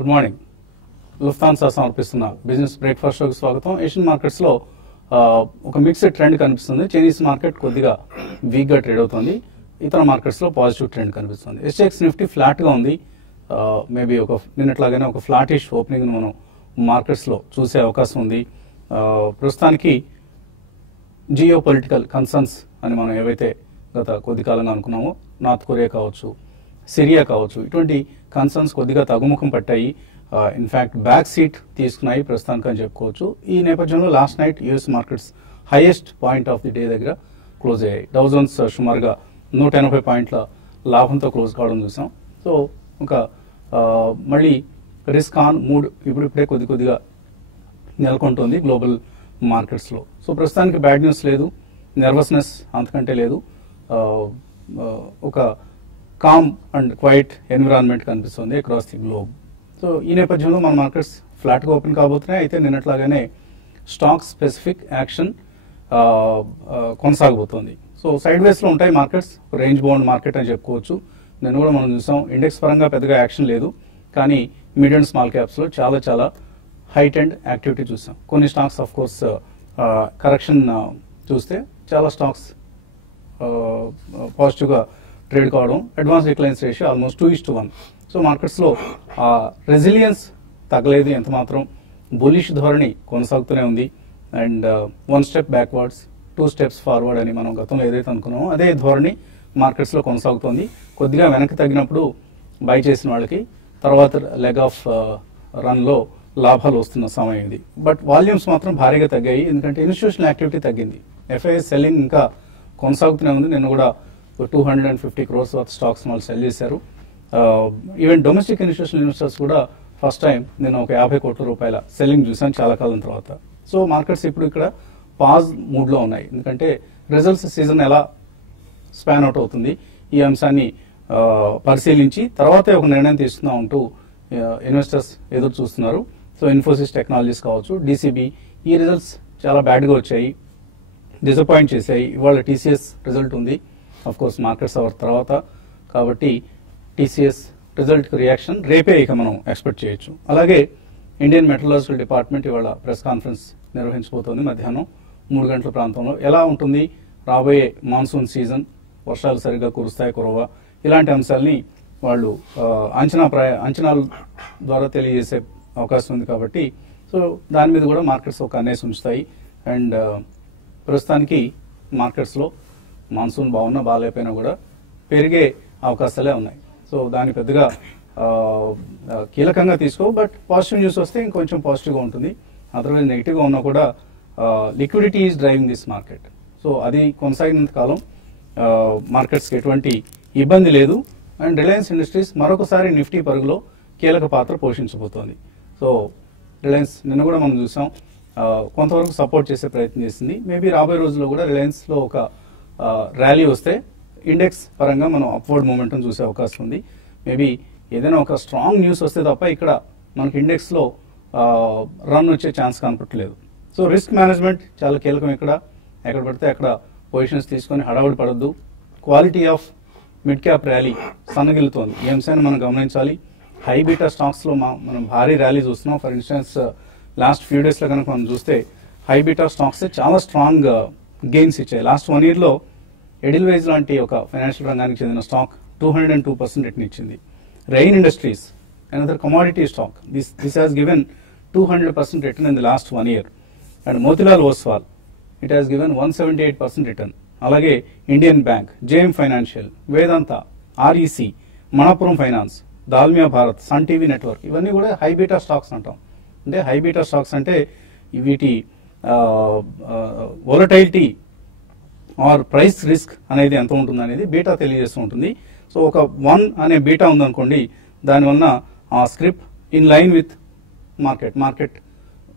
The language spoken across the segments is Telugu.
Good morning. లుఫ్తాన్సా సమర్పిస్తున్న బిజినెస్ బ్రేక్ఫాస్ట్ షోకి స్వాగతం. ఏషియన్ మార్కెట్స్ లో ఒక మిక్స్డ్ ట్రెండ్ కనిపిస్తుంది. చైనీస్ మార్కెట్ కొద్దిగా వీక్ గా ట్రేడ్ అవుతుంది. ఇతర మార్కెట్స్ లో పాజిటివ్ ట్రెండ్ కనిపిస్తుంది. ఎస్ఎక్స్ నిఫ్టీ ఫ్లాట్ గా ఉంది. మేబీ నిన్నట్లాగానే ఒక ఫ్లాటిష్ ఓపెనింగ్ మనం మార్కెట్స్ లో చూసే అవకాశం ఉంది. ప్రస్తుతానికి జియో పొలిటికల్ కన్సర్న్స్ అని మనం ఏవైతే గత కొద్ది కాలంగా అనుకున్నామో, నార్త్ కొరియా కావచ్చు, సిరియా కావచ్చు, ఇటువంటి కన్సర్న్స్ కొద్దిగా తగ్గుముఖం పట్టాయి. ఇన్ఫాక్ట్ బ్యాక్ సీట్ తీసుకున్నాయి ప్రస్తుతానికి అని చెప్పుకోవచ్చు. ఈ నేపథ్యంలో last night US markets highest point of the day దగ్గర క్లోజ్ అయ్యాయి. డౌ జోన్స్ సుమారుగా 180 పాయింట్ల లాభంతో క్లోజ్ కావడం చూసాం. సో ఒక మళ్ళీ రిస్క్ ఆన్ మూడ్ ఇప్పుడిప్పుడే కొద్దిగా నెలకొంటుంది గ్లోబల్ మార్కెట్స్లో. సో ప్రస్తుతానికి బ్యాడ్ న్యూస్ లేదు, నర్వస్నెస్ అంతకంటే లేదు. ఒక కామ్ అండ్ క్వైట్ ఎన్విరాన్మెంట్ కనిపిస్తుంది అక్రాస్ ది గ్లోబ్. సో ఈ నేపథ్యంలో మన మార్కెట్స్ ఫ్లాట్గా ఓపెన్ కాబోతున్నాయి. అయితే నిన్నట్లాగానే స్టాక్ స్పెసిఫిక్ యాక్షన్ కొనసాగబోతోంది. సో సైడ్ వేస్లో ఉంటాయి మార్కెట్స్, రేంజ్ బౌండ్ మార్కెట్ అని చెప్పుకోవచ్చు. నిన్న కూడా మనం చూసాం ఇండెక్స్ పరంగా పెద్దగా యాక్షన్ లేదు, కానీ మిడ్ అండ్ స్మాల్ క్యాప్స్లో చాలా హైట్ అండ్ యాక్టివిటీ చూసాం. కొన్ని స్టాక్స్ ఆఫ్ కోర్స్ కరెక్షన్ చూస్తే చాలా స్టాక్స్ పాజిటివ్గా ట్రేడ్ కావడం, advance declines ratio almost 2:1. So మార్కెట్స్లో రెసిలియన్స్ తగ్గలేదు, ఎంత మాత్రం బులిష్ ధోరణి కొనసాగుతూనే ఉంది. And 1 step backwards 2 steps forward అని మనం గతంలో ఏదైతే అనుకున్నామో అదే ధోరణి మార్కెట్స్లో కొనసాగుతోంది. కొద్దిగా వెనక్కి తగ్గినప్పుడు బై చేసిన వాళ్ళకి తర్వాత లెగ్ ఆఫ్ రన్లో లాభాలు వస్తున్న సమయం ఇది. బట్ వాల్యూమ్స్ మాత్రం భారీగా తగ్గాయి, ఎందుకంటే ఇన్స్టిట్యూషనల్ యాక్టివిటీ తగ్గింది. ఎఫ్ఐఎస్ సెల్లింగ్ ఇంకా కొనసాగుతూనే ఉంది. నిన్న కూడా 250 crores వర్త్ స్టాక్స్ వాళ్ళు సెల్ చేశారు. ఈవెన్ డొమెస్టిక్ ఇన్స్టిట్యూషనల్ ఇన్వెస్టర్స్ కూడా ఫస్ట్ టైం నేను ఒక 50 కోట్ల రూపాయల సెల్లింగ్ చూసాను చాలా కాలం తర్వాత. సో మార్కెట్స్ ఇప్పుడు ఇక్కడ పాజ్ మూడ్లో ఉన్నాయి, ఎందుకంటే రిజల్ట్స్ సీజన్ ఎలా స్పాన్ అవుట్ అవుతుంది ఈ అంశాన్ని పరిశీలించి తర్వాతే ఒక నిర్ణయం తీసుకుందాం అంటూ ఇన్వెస్టర్స్ ఎదురు చూస్తున్నారు. సో ఇన్ఫోసిస్ టెక్నాలజీస్ కావచ్చు, డీసీబీ, ఈ రిజల్ట్స్ చాలా బ్యాడ్గా వచ్చాయి, డిసప్పాయింట్ చేశాయి. ఇవాళ టీసీఎస్ రిజల్ట్ ఉంది అఫ్ కోర్స్ మార్కెట్స్ అవర్ తర్వాత, కాబట్టి టీసీఎస్ రిజల్ట్ రియాక్షన్ రేపే ఇక మనం ఎక్స్పెక్ట్ చేయొచ్చు. అలాగే ఇండియన్ మెట్రలాజికల్ డిపార్ట్మెంట్ ఇవాళ ప్రెస్ కాన్ఫరెన్స్ నిర్వహించబోతోంది మధ్యాహ్నం 3 గంటల ప్రాంతంలో. ఎలా ఉంటుంది రాబోయే మాన్సూన్ సీజన్, వర్షాలు సరిగ్గా కురుస్తాయి కురవా, ఇలాంటి అంశాలని వాళ్ళు అంచనాల ద్వారా తెలియజేసే అవకాశం ఉంది. కాబట్టి సో దాని మీద కూడా మార్కెట్స్ ఒక అనేసి ఉంచుతాయి. అండ్ ప్రస్తుతానికి మార్కెట్స్లో మాన్సూన్ బాగున్నా బాగాలేకపోయినా కూడా పెరిగే అవకాశాలే ఉన్నాయి. సో దాన్ని పెద్దగా కీలకంగా తీసుకో, బట్ పాజిటివ్ న్యూస్ వస్తే ఇంకొంచెం పాజిటివ్గా ఉంటుంది. అదర్వైజ్ నెగిటివ్గా ఉన్నా కూడా liquidity is driving this market. So అది కొనసాగినంత కాలం మార్కెట్స్కి ఎటువంటి ఇబ్బంది లేదు. అండ్ రిలయన్స్ ఇండస్ట్రీస్ మరొకసారి నిఫ్టీ పరుగులో కీలక పాత్ర పోషించబోతోంది. సో రిలయన్స్ నిన్న కూడా మనం చూసాం కొంతవరకు సపోర్ట్ చేసే ప్రయత్నం చేసింది. మేబీ రాబోయే రోజుల్లో కూడా రిలయన్స్లో ఒక ర్యాలీ వస్తే ఇండెక్స్ పరంగా మనం అప్వర్డ్ మూమెంటం చూసే అవకాశం ఉంది. మేబీ ఏదైనా ఒక స్ట్రాంగ్ న్యూస్ వస్తే తప్ప ఇక్కడ మనకి ఇండెక్స్లో రన్ వచ్చే ఛాన్స్ కనపట్లేదు. సో రిస్క్ మేనేజ్మెంట్ చాలా కీలకం. ఇక్కడ ఎక్కడ పడితే అక్కడ పొజిషన్స్ తీసుకొని హడావుడి పడద్దు. Quality of mid cap rally సన్నగిలుతోంది, ఈ అంశాన్ని మనం గమనించాలి. హై బీటా స్టాక్స్లో మనం భారీ ర్యాలీ చూస్తున్నాం. ఫర్ ఇన్స్టెన్స్ లాస్ట్ ఫ్యూ డేస్లో కనుక మనం చూస్తే హై బీటా స్టాక్స్ చాలా స్ట్రాంగ్ గెయిన్స్ ఇచ్చాయి. లాస్ట్ 1 yearలో ఎడిల్వైజ్ లాంటి ఒక ఫైనాన్షియల్ రంగానికి చెందిన స్టాక్ 202% రిటర్న్ ఇచ్చింది. Rain industries another commodity stock, this has given 200% return in the last 1 year. And Motilal Oswal it has given 178% return. అలాగే Indian bank, JM financial, Vedanta, REC, Manappuram finance, Dalmia Bharat, Sun TV network, ఇవన్నీ కూడా హై బీటా స్టాక్స్ అంటాం. అంటే హై బీటా స్టాక్స్ అంటే వీటి వోలటైలిటీ ఆర్ ప్రైస్ రిస్క్ అనేది ఎంత ఉంటుంది అనేది బీటా తెలియజేస్తూ ఉంటుంది. సో ఒక 1 అనే బీటా ఉందనుకోండి, దానివల్ల ఆ script in line with market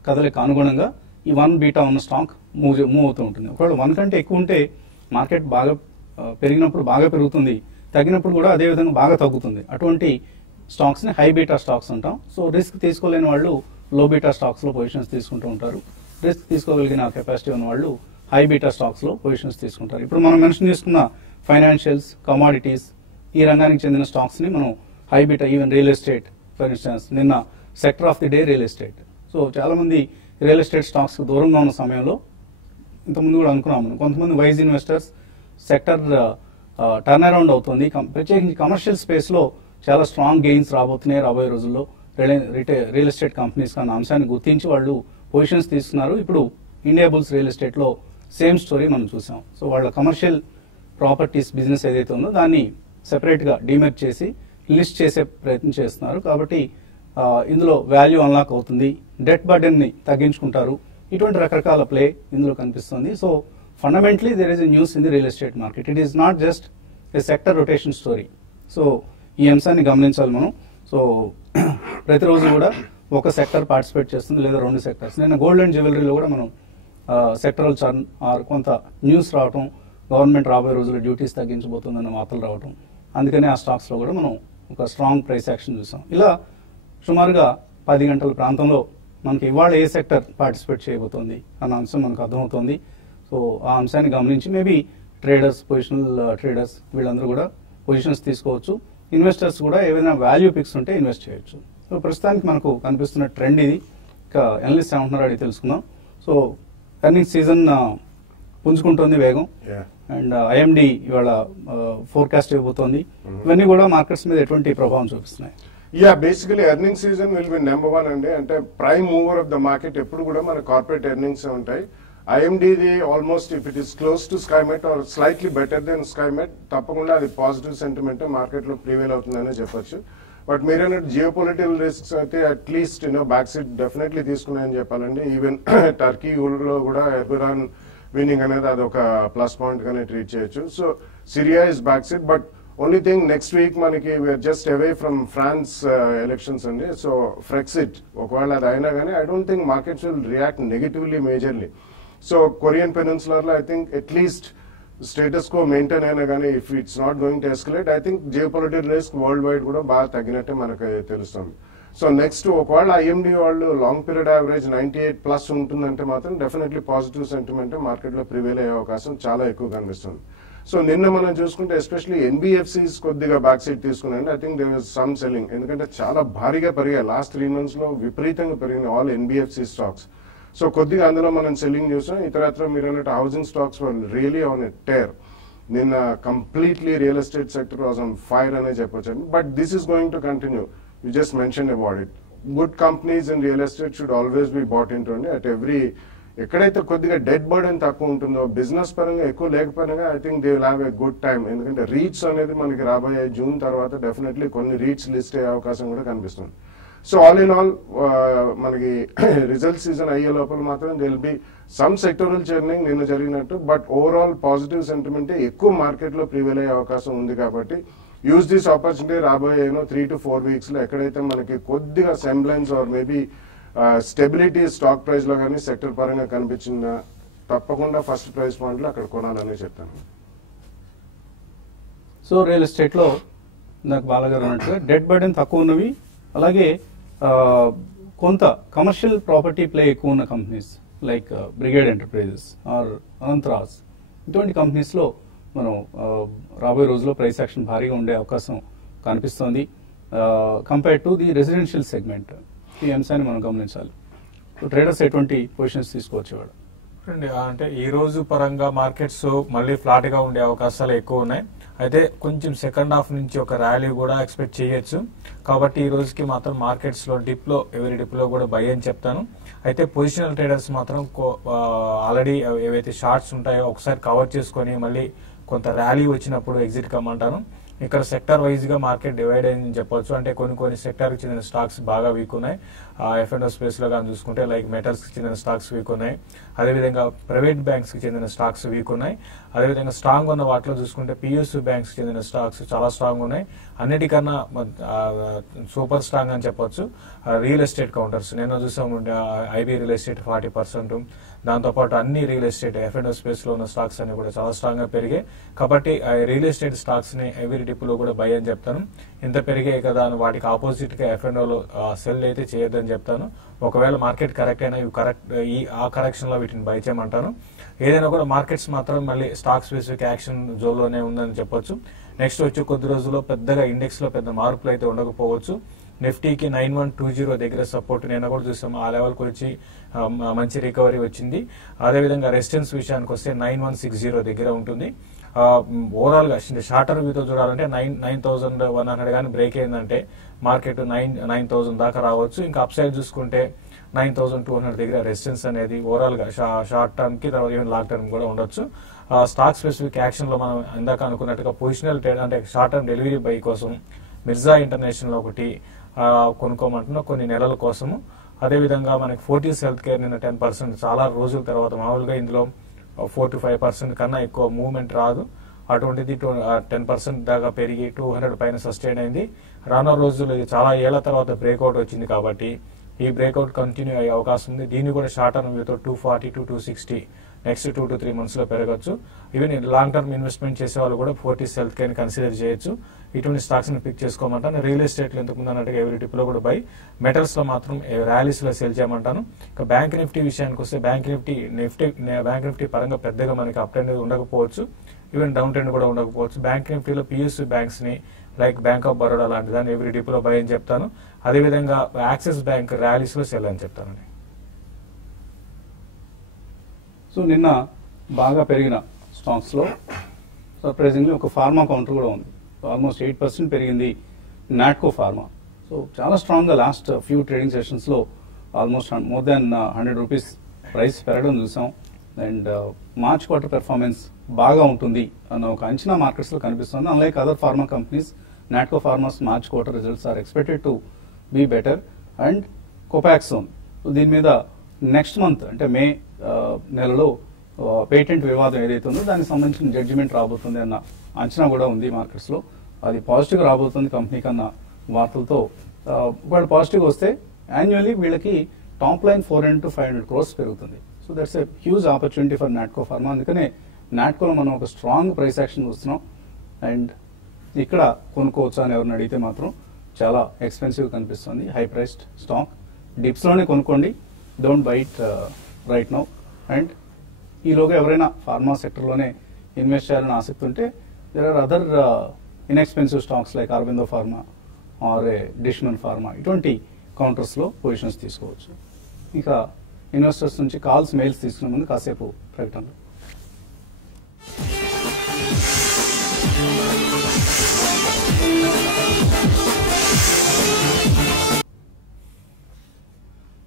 కదలిక అనుగుణంగా ఈ 1 బీటా ఉన్న స్టాక్ మూవ్ అవుతూ ఉంటుంది. ఒకవేళ 1 కంటే ఎక్కువ ఉంటే మార్కెట్ బాగా పెరిగినప్పుడు బాగా పెరుగుతుంది, తగ్గినప్పుడు కూడా అదే విధంగా బాగా తగ్గుతుంది. అటువంటి స్టాక్స్ని హై బీటా స్టాక్స్ అంటాం. సో రిస్క్ తీసుకోలేని వాళ్ళు లో బీటా స్టాక్స్లో పొజిషన్స్ తీసుకుంటూ ఉంటారు. రిస్క్ తీసుకోగలిగిన కెపాసిటీ ఉన్న వాళ్ళు హై బీటా స్టాక్స్లో పొజిషన్స్ తీసుకుంటారు. ఇప్పుడు మనం మెన్షన్ చేసుకున్న ఫైనాన్షియల్స్, కమాడిటీస్, ఈ రంగానికి చెందిన స్టాక్స్ని మనం high beta, even real estate, for instance నిన్న sector of the day real estate. So చాలా మంది రియల్ ఎస్టేట్ స్టాక్స్ దూరంగా ఉన్న సమయంలో ఇంతకుముందు కూడా అనుకున్నాము, కొంతమంది wise investors sector turn around అవుతుంది, ప్రత్యేకించి కమర్షియల్ స్పేస్లో చాలా స్ట్రాంగ్ గెయిన్స్ రాబోతున్నాయి రాబోయే రోజుల్లో రియల్ ఎస్టేట్ కంపెనీస్ అన్న అంశాన్ని గుర్తించి వాళ్ళు పొజిషన్స్ తీసుకున్నారు. ఇప్పుడు ఇండియా బుల్స్ రియల్ ఎస్టేట్లో సేమ్ స్టోరీ మనం చూసాం. సో వాళ్ళ కమర్షియల్ ప్రాపర్టీస్ బిజినెస్ ఏదైతే ఉందో దాన్ని సెపరేట్గా డిమెర్జ్ చేసి లిస్ట్ చేసే ప్రయత్నం చేస్తున్నారు. కాబట్టి ఇందులో వాల్యూ అన్లాక్ అవుతుంది, డెట్ బర్డెన్ని తగ్గించుకుంటారు, ఇటువంటి రకరకాల ప్లే ఇందులో కనిపిస్తుంది. So fundamentally there is a news in the real estate market. It is not just a sector rotation story. So ఈ అంశాన్ని గమనించాలి మనం. సో ప్రతిరోజు కూడా ఒక సెక్టర్ పార్టిసిపేట్ చేస్తుంది లేదా రెండు సెక్టర్స్. నిన్న గోల్డ్ అండ్ జ్యువెలరీలో కూడా మనం సెక్టరల్ చర్న్ ఆర్ కొంత న్యూస్ రావటం, గవర్నమెంట్ రాబోయే రోజుల్లో డ్యూటీస్ తగ్గించబోతుందన్న వార్తలు రావటం, అందుకనే ఆ స్టాక్స్లో కూడా మనం ఒక స్ట్రాంగ్ ప్రైస్ యాక్షన్ చూసాం. ఇలా సుమారుగా 10 గంటల ప్రాంతంలో మనకి ఇవాళ ఏ సెక్టర్ పార్టిసిపేట్ చేయబోతోంది అన్న అంశం మనకు అర్థమవుతోంది. సో ఆ అంశాన్ని గమనించి మేబీ ట్రేడర్స్, పొజిషనల్ ట్రేడర్స్ వీళ్ళందరూ కూడా పొజిషన్స్ తీసుకోవచ్చు. ఇన్వెస్టర్స్ కూడా ఏవైనా వాల్యూ పిక్స్ ఉంటే ఇన్వెస్ట్ చేయొచ్చు. సో ప్రస్తుతానికి మనకు కనిపిస్తున్న ట్రెండ్ ఇది. ఇక ఎనలిస్ట్ ఏమంటున్నారో అడిగి తెలుసుకుందాం. సో ఎర్నింగ్ సీజన్ పుంజుకుంటుంది వేగం, అండ్ ఐఎండి ఇవాళ ఫోర్కాస్ట్ ఇవ్వబోతోంది. ఇవన్నీ కూడా మార్కెట్స్ మీద ఎటువంటి ప్రభావం చూపిస్తున్నాయి? Basically earning season will be number 1 అండి. అంటే prime mover of the market ఎప్పుడు కూడా మన కార్పొరేట్ ఎర్నింగ్స్ ఉంటాయి. ఐఎండిది almost if it is close to Skymet or slightly better then Skymet, తప్పకుండా అది పాజిటివ్ సెంటిమెంట్ మార్కెట్ లో ప్రివేల్ అవుతుందని చెప్పొచ్చు. బట్ మీరన్నట్టు జియో పొలిటికల్ రిస్క్స్ అయితే అట్లీస్ట్ బ్యాక్ సీట్ డెఫినెట్లీ తీసుకున్నాయని చెప్పాలండి. ఈవెన్ టర్కీ లో కూడా ఎర్బిరాన్ విన్నింగ్ అనేది అదొక ప్లస్ పాయింట్ గానే ట్రీట్ చేయొచ్చు. So Syria is back seat. But only thing next week మనకి we are just away from France elections అండి. సో ఫ్రెక్సిట్ ఒకవేళ అది అయినా కానీ I don't think markets will react negatively majorly. So Korean peninsular లో I think at least status quo maintain అయినా కానీ if it's not going to escalate, I think geo political risk world wide కూడా బాగా తగ్గినట్టే మనకు తెలుస్తుంది. సో నెక్స్ట్ ఒకవేళ ఐఎండి వాళ్ళు లాంగ్ పీరియడ్ యావరేజ్ 98+ ఉంటుందంటే మాత్రం డెఫినెట్లీ పాజిటివ్ సెంటిమెంట్ మార్కెట్ లో ప్రివేల్ అయ్యే అవకాశం చాలా ఎక్కువ కనిపిస్తుంది. సో నిన్న మనం చూసుకుంటే ఎస్పెషల్లీ ఎన్బిఎఫ్సిస్ కొద్దిగా బ్యాక్ సైడ్ తీసుకున్నాయండి. I think there was some selling, ఎందుకంటే చాలా భారీగా పెరిగాయి లాస్ట్ 3 months లో, విపరీతంగా పెరిగినాయి ఆల్ ఎన్బిఎఫ్సి స్టాక్స్. సో కొద్దిగా అందులో మనం సెల్లింగ్ చూసాం. ఇతరత్ర మీరు అన్నట్టు housing stocks really on a tear. నిన్న completely real estate sector was on fire అనే చెప్పొచ్చు. But this is going to continue. You just mention about it. Good companies in real estate should always be bought into అండి. అట్ ఎవ్రీ ఎక్కడైతే కొద్దిగా డెడ్ బర్డెన్ తక్కువ ఉంటుందో, బిజినెస్ పరంగా ఎక్కువ లేకపోయినా I think they will have a good time. ఎందుకంటే రీట్స్ అనేది మనకి రాబోయే జూన్ తర్వాత డెఫినెట్లీ కొన్ని రీట్స్ లిస్ట్ అయ్యే అవకాశం కూడా కనిపిస్తుంది. సో ఆల్ ఇన్ ఆల్ మనకి రిజల్ట్ సీజన్ అయ్యే లోపల మాత్రం they will be some sectoral churning నిన్న జరిగినట్టు, బట్ ఓవరాల్ పాజిటివ్ సెంటిమెంట్ ఎక్కువ మార్కెట్ లో ప్రివేల్ అయ్యే అవకాశం ఉంది. కాబట్టి యూజ్ దిస్ ఆపర్చునిటీ రాబోయే 3 to 4 weeks లో ఎక్కడైతే మనకి కొద్దిగా semblance or maybe stability stock price లో కానీ సెక్టర్ పరంగా కనిపించిన తప్పకుండా ఫస్ట్ ప్రైస్ పాయింట్ లో అక్కడ కొనాలని చెప్తాను. సో రియల్ ఎస్టేట్ లో నాకు బాలగారు అన్నట్టుగా డెడ్ బర్డెన్ తక్కువ ఉన్నవి, అలాగే కొంత కమర్షియల్ ప్రాపర్టీ ప్లే ఎక్కువ ఉన్న companies like Brigade Enterprises or Anantraj, ఇటువంటి కంపెనీస్ లో మనం రాబోయే రోజుల్లో ప్రైస్ యాక్షన్ భారీగా ఉండే అవకాశం కనిపిస్తోంది compare to the residential segment. ఈ అంశాన్ని మనం గమనించాలి. ట్రేడర్స్ ఎటువంటి పొజిషన్స్ తీసుకోవచ్చు? అంటే ఈ రోజు పరంగా మార్కెట్స్ మళ్ళీ ఫ్లాట్ గా ఉండే అవకాశాలు ఎక్కువ ఉన్నాయి. అయితే కొంచెం సెకండ్ హాఫ్ నుంచి ఒక ర్యాలీ కూడా ఎక్స్పెక్ట్ చేయొచ్చు. కాబట్టి ఈ రోజుకి మాత్రం మార్కెట్స్ లో ఎవరి డిప్ లో కూడా బై అని చెప్తాను. అయితే పొజిషనల్ ట్రేడర్స్ మాత్రం ఆల్రెడీ ఏవైతే షార్ట్స్ ఉంటాయో ఒకసారి కవర్ చేసుకొని మళ్ళీ కొంత ర్యాలీ వచ్చినప్పుడు ఎగ్జిట్ కమ్మంటాను. ఇక్కడ సెక్టర్ వైజ్ గా మార్కెట్ డివైడ్ అయిందని చెప్పొచ్చు. అంటే కొన్ని సెక్టర్ కి చెందిన స్టాక్స్ బాగా వీక్ ఉన్నాయి. F&O స్పేస్ లో కానీ చూసుకుంటే లైక్ మెటల్స్ కి చెందిన స్టాక్స్ వీక్ ఉన్నాయి. అదేవిధంగా ప్రైవేట్ బ్యాంక్స్ కి చెందిన స్టాక్స్ వీక్ ఉన్నాయి. అదేవిధంగా స్ట్రాంగ్ ఉన్న వాటిలో చూసుకుంటే PSU బ్యాంక్స్ కి చెందిన స్టాక్స్ చాలా స్ట్రాంగ్ ఉన్నాయి. అన్నిటికన్నా సూపర్ స్ట్రాంగ్ అని చెప్పొచ్చు రియల్ ఎస్టేట్ కౌంటర్స్. నేను చూసాము IB రియల్ ఎస్టేట్ 40%, దాంతోపాటు అన్ని రియల్ ఎస్టేట్ F&O స్పేస్ లో ఉన్న స్టాక్స్ అన్ని కూడా చాలా స్ట్రాంగ్ గా పెరిగాయి. కాబట్టి రియల్ ఎస్టేట్ స్టాక్స్ ని ఎవరి డిప్ లో కూడా బై అని చెప్తాను. ఇంత పెరిగాయి కదా వాటికి ఆపోజిట్ గా F&O సెల్ అయితే చేయొద్దని చెప్తాను. ఒకవేళ మార్కెట్ కరెక్ట్ అయినా ఆ కరెక్షన్ లో వీటిని బై చేయమంటాను. ఏదైనా కూడా మార్కెట్స్ మాత్రం మళ్ళీ స్టాక్ స్పెసిఫిక్ యాక్షన్ జోన్ లోనే ఉందని చెప్పొచ్చు. నెక్స్ట్ వచ్చి కొద్ది రోజుల్లో పెద్దగా ఇండెక్స్ లో పెద్ద మార్పులు అయితే ఉండకపోవచ్చు. నిఫ్టీకి 9120 దగ్గర సపోర్ట్ నిన్న కూడా చూసాము, ఆ లెవెల్కి వచ్చి మంచి రికవరీ వచ్చింది. అదేవిధంగా రెసిస్టెన్స్ విషయానికి వస్తే 9160 దగ్గర ఉంటుంది. ఓవరాల్ గా షార్ట్ టర్మ్ వ్యూతో చూడాలంటే 9,100 కానీ బ్రేక్ అయిందంటే మార్కెట్ 9,000 దాకా రావచ్చు. ఇంకా అప్ సైడ్ చూసుకుంటే 9,200 దగ్గర రెసిస్టెన్స్ అనేది ఓవరాల్ గా షార్ట్ టర్మ్ కి, తర్వాత ఈవెన్ లాంగ్ టర్మ్ కూడా ఉండొచ్చు. స్టాక్ స్పెసిఫిక్ యాక్షన్ లో మనం ఇందాక అనుకున్నట్టుగా పొజిషనల్ ట్రేడ్ అంటే షార్ట్ టర్మ్ డెలివరీ బై కోసం మిర్జా ఇంటర్నేషనల్ ఒకటి కొనుక్కోమంటున్నాం కొన్ని నెలల కోసము. అదేవిధంగా మనకి ఫోర్టీస్ హెల్త్ కేర్ నిన్న 10% చాలా రోజుల తర్వాత, మామూలుగా ఇందులో 4 to 5% కన్నా ఎక్కువ మూవ్మెంట్ రాదు, అటువంటిది 10% దాకా పెరిగి 200 పైన సస్టైన్ అయింది. రానున్న రోజుల్లో ఇది చాలా ఏళ్ల తర్వాత బ్రేక్అవుట్ వచ్చింది కాబట్టి ఈ బ్రేక్అవుట్ కంటిన్యూ అయ్యే అవకాశం ఉంది. దీన్ని కూడా షార్ట్ టర్మ్ వ్యూతో 240 to 260 నెక్స్ట్ 2 to 3 months లో పెరగచ్చు. ఈవెన్ లాంగ్ టర్మ్ ఇన్వెస్ట్మెంట్ చేసే వాళ్ళు కూడా ఫోర్టీస్ హెల్త్ కేర్ కన్సిడర్ చేయొచ్చు. ఇటువంటి స్టాక్స్ ని పిక్ చేసుకోమంటాను. రియల్ ఎస్టేట్ లో ఇంతకుముందు అన్నట్టుగా ఎవరి టిప్ లో కూడా బై, మెటల్స్ లో మాత్రం ర్యాలీస్ లో సెల్ చేయమంటాను. ఇక బ్యాంక్ నిఫ్టీ విషయానికి వస్తే బ్యాంక్ నిఫ్టీ పరంగా పెద్దగా మనకి అప్ ట్రెండ్ ఉండకపోవచ్చు, ఈవెన్ డౌన్ ట్రెండ్ కూడా ఉండకపోవచ్చు. బ్యాంక్ నిఫ్టీలో పిఎస్యూ బ్యాంక్స్ ని లైక్ బ్యాంక్ ఆఫ్ బరోడా లాంటి దాన్ని ఎవరి డిప్ లో బై అని చెప్తాను. అదేవిధంగా యాక్సిస్ బ్యాంక్ ర్యాలీస్ లో సెల్ అని చెప్తానండి. సో నిన్న బాగా పెరిగిన స్టాక్స్ లో సర్ప్రైజింగ్లీ ఒక ఫార్మా కౌంటర్ కూడా ఉంది. ఆల్మోస్ట్ 8% పెరిగింది నాట్కో ఫార్మా. సో చాలా స్ట్రాంగ్ గా లాస్ట్ ఫ్యూ ట్రేడింగ్ సెషన్స్ లో almost more than 100 rupees price పెరగడం చూసాం. అండ్ మార్చ్ క్వార్టర్ పెర్ఫార్మెన్స్ బాగా ఉంటుంది అన్న ఒక అంచనా మార్కెట్స్ లో కనిపిస్తుంది. Unlike other pharma companies, Natco pharma's March quarter results are expected to be better. And Copaxone దీని మీద నెక్స్ట్ మంత్ అంటే మే నెలలో పేటెంట్ వివాదం ఏదైతే ఉందో దానికి సంబంధించిన జడ్జిమెంట్ రాబోతుంది అన్న అంచనా కూడా ఉంది మార్కెట్స్ లో. అది పాజిటివ్ గా రాబోతుంది కంపెనీ కన్నా వార్తలతో. ఒకవేళ పాజిటివ్ వస్తే యాన్యువల్లీ వీళ్ళకి టాప్ లైన్ 400 to 500 crores పెరుగుతుంది. So that's a huge opportunity for Natco pharma. అందుకనే నాట్కోలో మనం ఒక స్ట్రాంగ్ ప్రైస్ యాక్షన్ చూస్తున్నాం. అండ్ ఇక్కడ కొనుక్కోవచ్చా అని ఎవరిని అడిగితే మాత్రం చాలా ఎక్స్పెన్సివ్ కనిపిస్తుంది. హై ప్రైస్డ్ స్టాక్, డిప్స్ లోనే కొనుక్కోండి, don't buy it right now. And ఈలోగా ఎవరైనా ఫార్మా సెక్టర్లోనే ఇన్వెస్ట్ చేయాలని ఆసక్తి ఉంటే there are other inexpensive stocks like Aurobindo pharma or Dishman pharma, ఇటువంటి కౌంటర్స్లో పొజిషన్స్ తీసుకోవచ్చు. ఇక ఇన్వెస్టర్స్ నుంచి కాల్స్, మెయిల్స్ తీసుకునే ముందు కాసేపు ప్రకటనలు.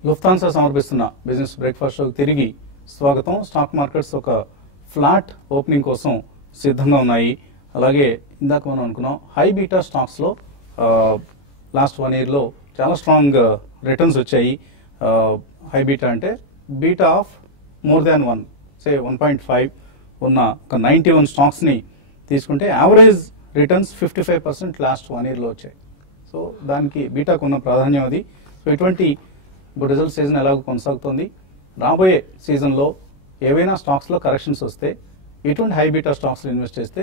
లుఫ్తాన్సా సమర్పిస్తున్న బిజినెస్ బ్రేక్ఫాస్ట్ షోకి తిరిగి స్వాగతం. స్టాక్ మార్కెట్స్ ఒక ఫ్లాట్ ఓపెనింగ్ కోసం సిద్ధంగా ఉన్నాయి. అలాగే ఇందాక మనం అనుకున్నాం హై బీటా స్టాక్స్ లో లాస్ట్ 1 year లో చాలా స్ట్రాంగ్ రిటర్న్స్ వచ్చాయి. హై బీటా అంటే బీటా ఆఫ్ మోర్ దాన్ 1, సే 1.5 ఉన్న ఒక 91 స్టాక్స్ ని తీసుకుంటే యావరేజ్ రిటర్న్స్ 55% లాస్ట్ 1 year లో వచ్చాయి. సో దానికి బీటాకు ఉన్న ప్రాధాన్యం అది. సో ఇటువంటి ఇప్పుడు రిజల్ట్ సీజన్ ఎలాగో కొనసాగుతుంది. రాబోయే సీజన్లో ఏవైనా స్టాక్స్లో కరెక్షన్స్ వస్తే ఇటువంటి హై బీటా స్టాక్స్లో ఇన్వెస్ట్ చేస్తే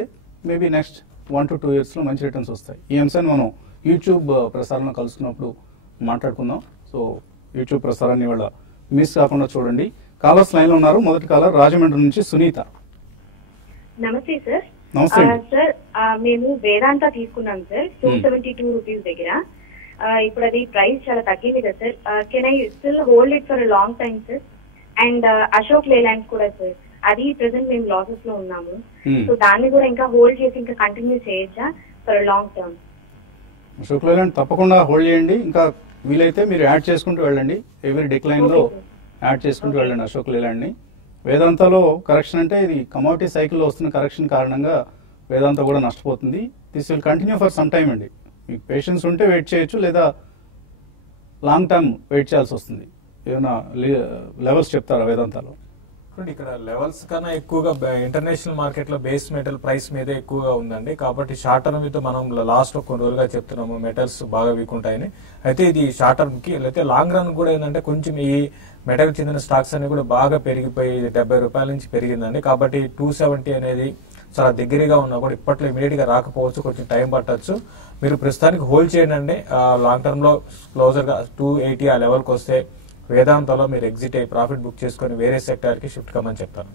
మేబీ నెక్స్ట్ 1 to 2 years మంచి రిటర్న్స్ వస్తాయి. ఈ అంశాన్ని మనం యూట్యూబ్ ప్రసారంలో కలుసుకున్నప్పుడు మాట్లాడుకుందాం. సో యూట్యూబ్ ప్రసారాన్ని ఇవాళ మిస్ కాకుండా చూడండి. కాలర్స్ లైన్లో ఉన్నారు. మొదటి కాలర్ రాజమండ్రి నుంచి సునీత. నమస్తే సార్. నమస్తే సార్ మేము వేదాంత తీసుకున్నాం సార్ 272 రూపీస్ దగ్గర. ఇప్పుడు అది ప్రైస్ చాలా తగ్గింది కదా sir. Can I still hold it for long time sir? And Ashok Leyland కూడా సార్, అది ప్రెసెంట్ మేము లాసెస్ లో ఉన్నాము. సో దాన్ని కూడా ఇంకా హోల్డ్ చేసి ఇంకా కంటిన్యూ చేయొచ్చా for long term? Ashok Leyland తప్పకుండా హోల్డ్ చేయండి. ఇంకా వీలైతే మీరు యాడ్ చేసుకుంటూ వెళ్ళండి. ఎవరి డిక్లైన్ లో యాడ్ చేసుకుంటూ వెళ్ళండి అశోక్ లేలాండ్ ని. వేదాంతలో కరెక్షన్ అంటే ఇది కమోడిటీ సైకిల్లో వస్తున్న కరెక్షన్ కారణంగా వేదాంత కూడా నష్టపోతుంది. This will continue for some time అండి. మీకు పేషెన్స్ ఉంటే వెయిట్ చేయొచ్చు, లేదా లాంగ్ టర్మ్ వెయిట్ చేయాల్సి వస్తుంది. ఏమైనా లెవెల్స్ చెప్తారా వేదాంతలో? ఇక్కడ లెవెల్స్ కన్నా ఎక్కువగా ఇంటర్నేషనల్ మార్కెట్ లో బేస్ మెటల్ ప్రైస్ మీద ఎక్కువగా ఉందండి. కాబట్టి షార్ట్ టర్మ్ మీద మనం లాస్ట్ లో కొన్ని రోజులుగా చెప్తున్నాము మెటల్స్ బాగా వీక్ ఉంటాయని. అయితే ఇది షార్ట్ టర్మ్ కి, అయితే లాంగ్ రన్ కూడా ఏంటంటే కొంచెం ఈ మెటల్ చెందిన స్టాక్స్ అన్ని కూడా బాగా పెరిగిపోయి 70 రూపాయల నుంచి పెరిగిందండి. కాబట్టి 270 అనేది చాలా దగ్గరగా ఉన్నా కూడా ఇప్పట్లో ఇమీడియట్ గా రాకపోవచ్చు, కొంచెం టైం పట్టచ్చు. మీరు ప్రస్తుతానికి హోల్డ్ చేయండి. లాంగ్ టర్మ్ లో క్లోజర్ గా 280 ఆ లెవెల్కి వస్తే వేదాంతలో మీరు ఎగ్జిట్ అయ్యి ప్రాఫిట్ బుక్ చేసుకుని వేరే సెక్టర్ కి షిఫ్ట్ కమ్మని చెప్తాను.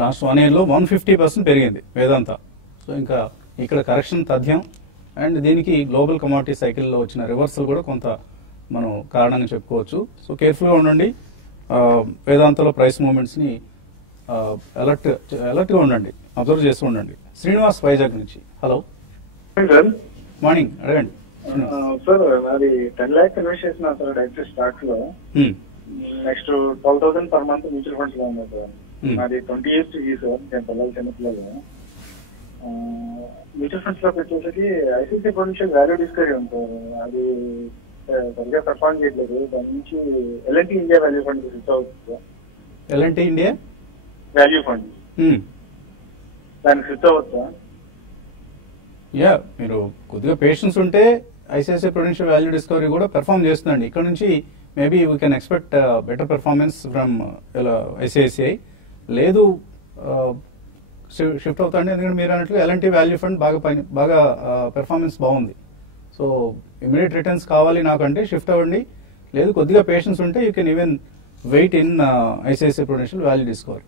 లాస్ట్ 1 year లో 150% పెరిగింది వేదాంత. సో ఇంకా ఇక్కడ కరెక్షన్ తథ్యం. అండ్ దీనికి గ్లోబల్ కమాడిటీ సైకిల్లో వచ్చిన రివర్సల్ కూడా కొంత మనం కారణంగా చెప్పుకోవచ్చు. సో కేర్ఫుల్గా ఉండండి. వేదాంతలో ప్రైస్ మూవ్మెంట్స్ని అలర్ట్గా ఉండండి, అబ్జర్వ్ చేస్తూ ఉండండి. శ్రీనివాస్ వైజాగ్ నుంచి. Hello sir. మార్నింగ్, అడగండి. సార్ నాది 10 lakhs ఇన్వెస్ట్ చేసిన సార్ డైరెక్ట్ స్టాక్ లో. Next 12,000 per month mutual funds లో ఉంది సార్. అది 20 years సార్. నేను పిల్లలు చిన్నపిల్లలు. మ్యూచువల్ ఫండ్స్ లో వచ్చేసరికి ఐసిఐసిఐ పొటెన్షియల్ వాల్యూ డిస్కవరీ ఉంది సార్. అది సరిగ్గా పర్ఫార్మ్ చేయట్లేదు. దాని నుంచి LNT India value fund switch అవుతుంది sir. LNT India value fund దానికి స్విచ్ అవ్వచ్చు సార్. యా, మీరు కొద్దిగా పేషెన్స్ ఉంటే ఐసిఐసిఐ ప్రొడెన్షియల్ వాల్యూ డిస్కవరీ కూడా పెర్ఫామ్ చేస్తుందండి. ఇక్కడ నుంచి maybe we can expect better performance from ICICI. లేదు షిఫ్ట్ అవుతాండి, ఎందుకంటే మీరు అన్నట్లు ఎల్ఎన్టీ వాల్యూ ఫండ్ బాగా పెర్ఫార్మెన్స్ బాగుంది. సో ఇమీడియట్ రిటర్న్స్ కావాలి నాకంటే షిఫ్ట్ అవ్వండి. లేదు కొద్దిగా పేషెన్స్ ఉంటే you can even wait in ICICI Prudential value discovery.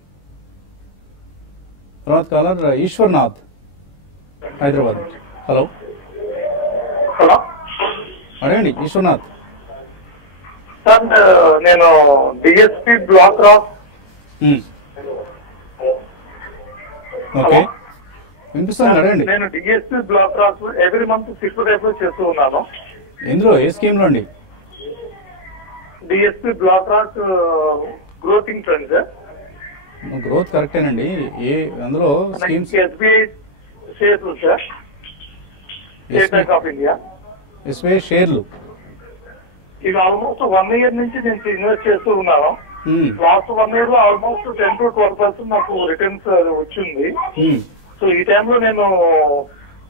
తర్వాత caller Eshwarnath, Hyderabad. Hello hello అడగండి ఈశ్వర్నాథ్. సార్ నేను డిఎస్పి బ్లాక్ రాక్. ఓకే, వినిపిస్తాను, అడగండి. నేను DSP BlackRock every month fixed rate లో చేస్తూ ఉన్నాను. ఎందులో, ఏ స్కీమ్ లో అండి? DSP BlackRock growing trend sir. Growth కరెక్టేనండి. ఏ అందులో స్కీమ్స్? ఎస్బీఐ షేర్లు sir. State Bank of India SBI షేర్లు. ఇది ఆల్మోస్ట్ 1 year నుంచి నేను ఇన్వెస్ట్ చేస్తూ ఉన్నాను. లాస్ట్ 1 year లో ఆల్మోస్ట్ 10 to 12% నాకు రిటర్న్స్ వచ్చింది. సో ఈ టైంలో నేను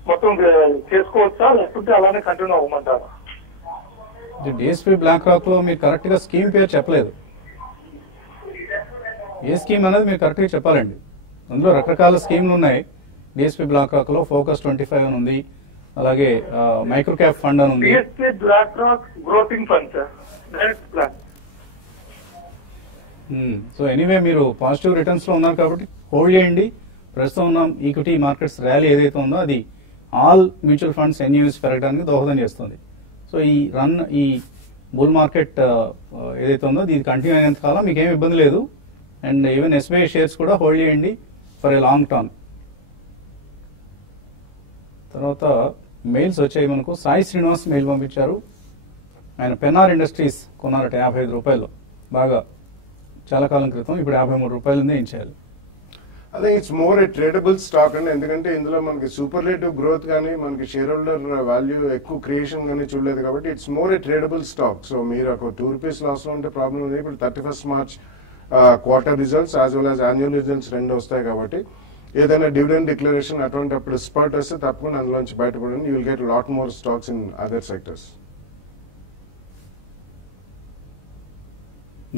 మొత్తం చేసుకోవచ్చా, లేకపోతే అలానే కంటిన్యూ అవ్వమంటారా? డిఎస్పీ బ్లాక్ రాక్ లో మీరు కరెక్ట్ గా స్కీమ్ పేరు చెప్పలేదు. ఏ స్కీమ్ అనేది మీరు కరెక్ట్ గా చెప్పాలండి. అందులో రకరకాల స్కీమ్లు ఉన్నాయి. డిఎస్పీ బ్లాక్ రాక్ లో ఫోకస్ 25 అని ఉంది, అలాగే మైక్రో క్యాప్ ఫండ్ అని ఉంది. డిఎస్పీ బ్లాక్ రాక్ గ్రోతింగ్ fund sir, direct plan. So anyway మీరు పాజిటివ్ రిటర్న్స్ లో ఉన్నారు కాబట్టి హోల్డ్ చేయండి. ప్రస్తుతం ఉన్న ఈక్విటీ మార్కెట్స్ ర్యాలీ ఏదైతే ఉందో అది ఆల్ మ్యూచువల్ ఫండ్స్ ఎన్యూస్ పెరగడానికి దోహదం చేస్తుంది. సో ఈ బుల్ మార్కెట్ ఏదైతే ఉందో ఇది కంటిన్యూ అయినంత కాలం మీకు ఏమి ఇబ్బంది లేదు. అండ్ ఈవెన్ ఎస్బీఐ షేర్స్ కూడా హోల్డ్ చేయండి ఫర్ ఏ లాంగ్ టర్మ్. తర్వాత మెయిల్స్ వచ్చాయి మనకు. సాయి శ్రీనివాస్ మెయిల్ పంపించారు. ఆయన పెన్నార్ ఇండస్ట్రీస్ కొన్నారట 55 రూపాయలు, బాగా చాలా కాలం క్రితం. ఇప్పుడు 53 రూపాయలు ఏం చేయాలి? అదే it's more A tradable stock అండి. ఎందుకంటే ఇందులో మనకి సూపర్లేటివ్ గ్రోత్ కానీ మనకి షేర్ హోల్డర్ వాల్యూ ఎక్కువ క్రియేషన్ కానీ చూడలేదు కాబట్టి it's more A tradable stock. So మీరు ఒక 2 rupees లాస్ లో ఉంటే ప్రాబ్లం ఉంది. ఇప్పుడు 31st March quarter results as well as annual results రెండు వస్తాయి కాబట్టి ఏదైనా డివిడెండ్ డిక్లరేషన్ అటువంటి అప్పుడు స్పాట్ వస్తే తప్పకుండా అందులోంచి బయటపడండి. You will get lot more stocks in other sectors.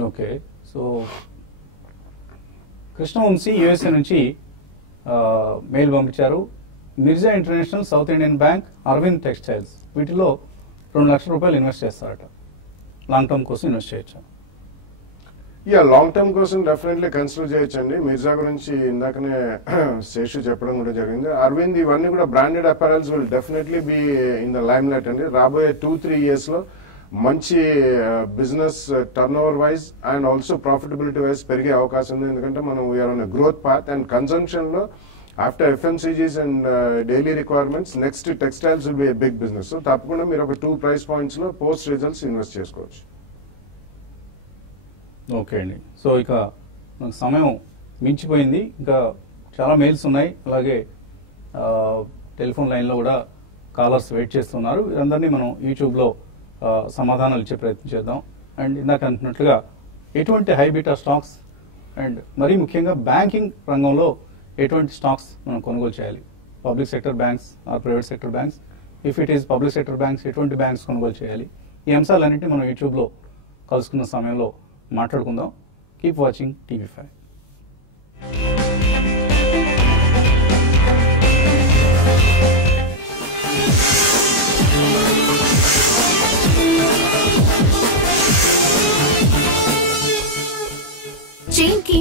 Okay, so Krishnavamsi USA నుంచి మెయిల్ పంపించారు. Mirza international, south Indian bank, Arvind textiles వీటిలో 2 లక్షల రూపాయలు ఇన్వెస్ట్ చేస్తారట. లాంగ్ టర్మ్ కోసం ఇన్వెస్ట్ చేయొచ్చు. లాంగ్ టర్మ్ కోసం డెఫినెట్లీ కన్సిడర్ చేయొచ్చండి. మిర్జా గురించి ఇందాకనే శేషు చెప్పడం కూడా జరిగింది. అరవింద్ ఇవన్నీ కూడా branded apparels will definitely be in the lime light అండి. రాబోయే 2-3 years లో మంచి business turn over wise and also profitability wise పెరిగే అవకాశం ఉంది. ఎందుకంటే మనం we are on growth path and consumption లో after FMCGs and daily requirements next textiles will be a big business. So తప్పకుండా మీరు ఒక 2 price points లో పోస్ట్ రిజల్ట్స్ ఇన్వెస్ట్ చేసుకోవచ్చు. ఓకే అండి, సో ఇక మనకు సమయం మించిపోయింది. ఇంకా చాలా మెయిల్స్ ఉన్నాయి, అలాగే టెలిఫోన్ లైన్లో కూడా కాలర్స్ వెయిట్ చేస్తున్నారు. వీరందరినీ మనం యూట్యూబ్లో సమాధానాలు ఇచ్చే ప్రయత్నం చేద్దాం. అండ్ ఇందాక అంటున్నట్లుగా ఎటువంటి హై బీటా స్టాక్స్ అండ్ మరీ ముఖ్యంగా బ్యాంకింగ్ రంగంలో ఎటువంటి స్టాక్స్ మనం కొనుగోలు చేయాలి, public sector banks or private sector banks, if it is public sector banks ఎటువంటి బ్యాంక్స్ కొనుగోలు చేయాలి, ఈ అంశాలన్నింటినీ మనం యూట్యూబ్లో కలుసుకున్న సమయంలో మాట్లాడుకుందాం. Keep watching TV5. चेन की